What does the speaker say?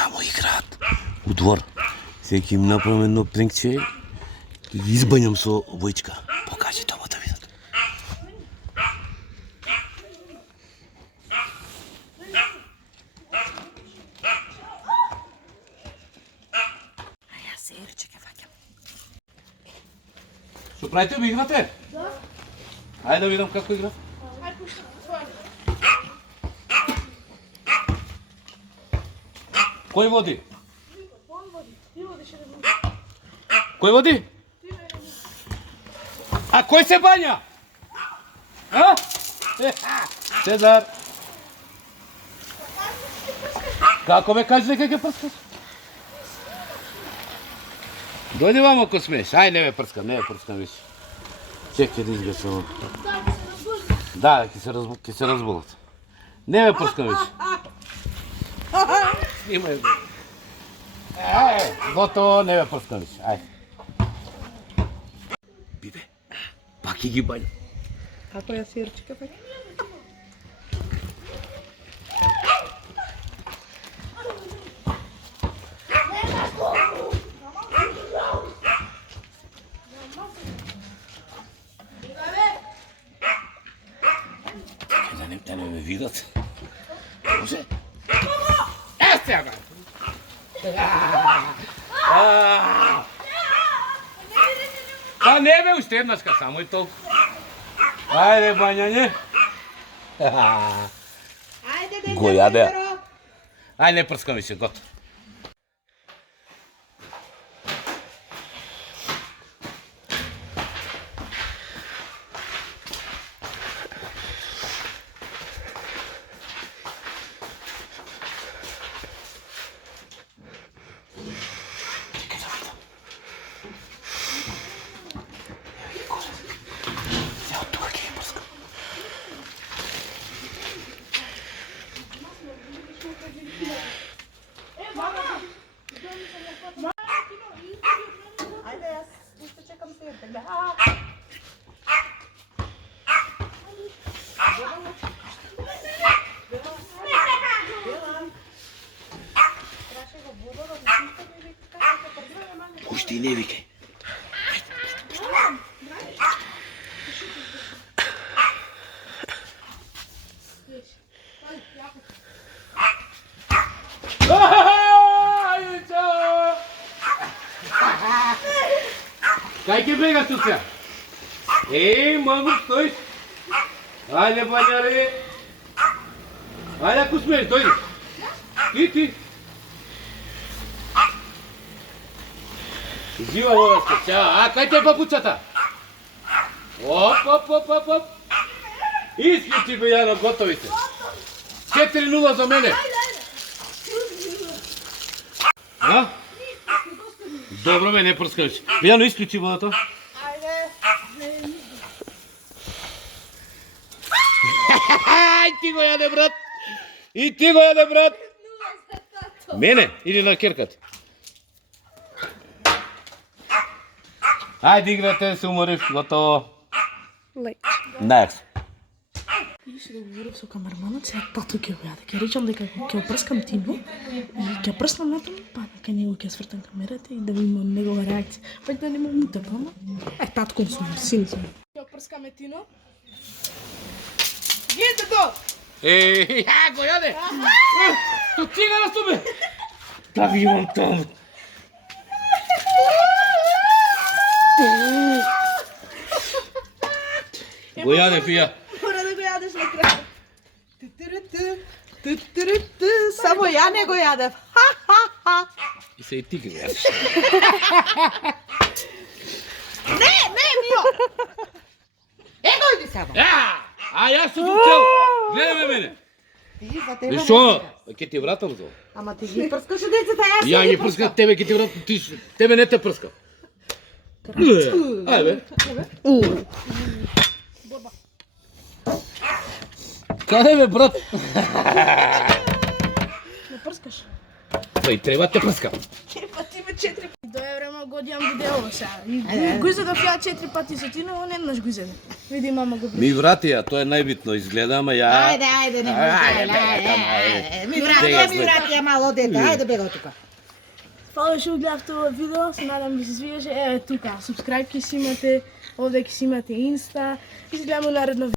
Тамо играат. У двор. Сега ќе им направам едно пренкче. Ќе ги избањам со војчка. Покажи тоа да видат. Ја се Ерче ќе фаќам. Што правите, ви играте? Да. Ајде да видам како играте. Ај пушта твоја. Кој води? Он води. Ти водиш еден. Кој води? А кој се бања? А? Цезар. Како ме кажи дека ќе прскаш? Дојди вамо ако смееш. Ај, не ме прскам, више. Чекай да изгасам. Да, ќе се разболат. Не ме прскам више. Снимај го. Готово, не ме прскам више. Ај. Бибе, пак ќе ги бањам. Ако ја се Ерче ќе фаќам. Да не ме видат. Може? Сега! Па не бе, уште еднашка, само и толку. Ајде, бањање. Ајде, Го јаде. Ајде, не прскам више, готово. Ајде, јас уште чекам се Ерче. Пушти и не викај. Кај ќе бегаш тут сега? Маму, стоиш? Ајде, бањари. Ајде, ако смееш, дојди. Ти. Жива водаска, чао. А, кај те е папуцата? Оп. Исклучи го, Јано, готови се. 4-0 за мене. А? Добро ме, не прскаш. Јано, исклучи водата. Ајде. Ај, ти го јаде, брат. И ти го јаде, брат. Мене или на керката? Ајде, играте, се умориш, готово. Леј. Next. Ише да говорам со камерманот, сега тато ќе го јаде. Ќе речам дека ќе опрскам Тино и ќе прснам на тоа, па дека него ќе свртам камерата и да видам негова реакција. Па да не му мутам, татком сум, син сум. Ќе опрскаме Тино. Гиде до! Го јаде! Стига на стубе! Да ви имам таму. Го јаде, фија. Мора да го јадеш на крај. Само ја не го јадев. И се и ти ги јадеш. Не, Мио! Иди само. А јас сум цел. Гледај ме мене. Ти за тебе. И шо? Ќе ти вратам за. Ама ти ги прскаше децата, јас. Ја ги прскам тебе, ќе ти вратам, тебе не те прскам. Ајде. Каде бе, брат? Не прскаш. Па и треба те прскам. Па ти ме 4. Дојде време мама го одјам видео сега. И го изедов ја 4 пати со тино, он еднаш го изеде. Види мама го Ми врати ја, тоа е најбитно изгледа, ама ја... Ајде, не може. Ми врати ја мало дете, ајде бега од тука. Фала што гледавте ова видео, се надам ви се свиеше. Еве тука, субскрајб ќе си имате, овде ќе си имате инста и се гледаме наредно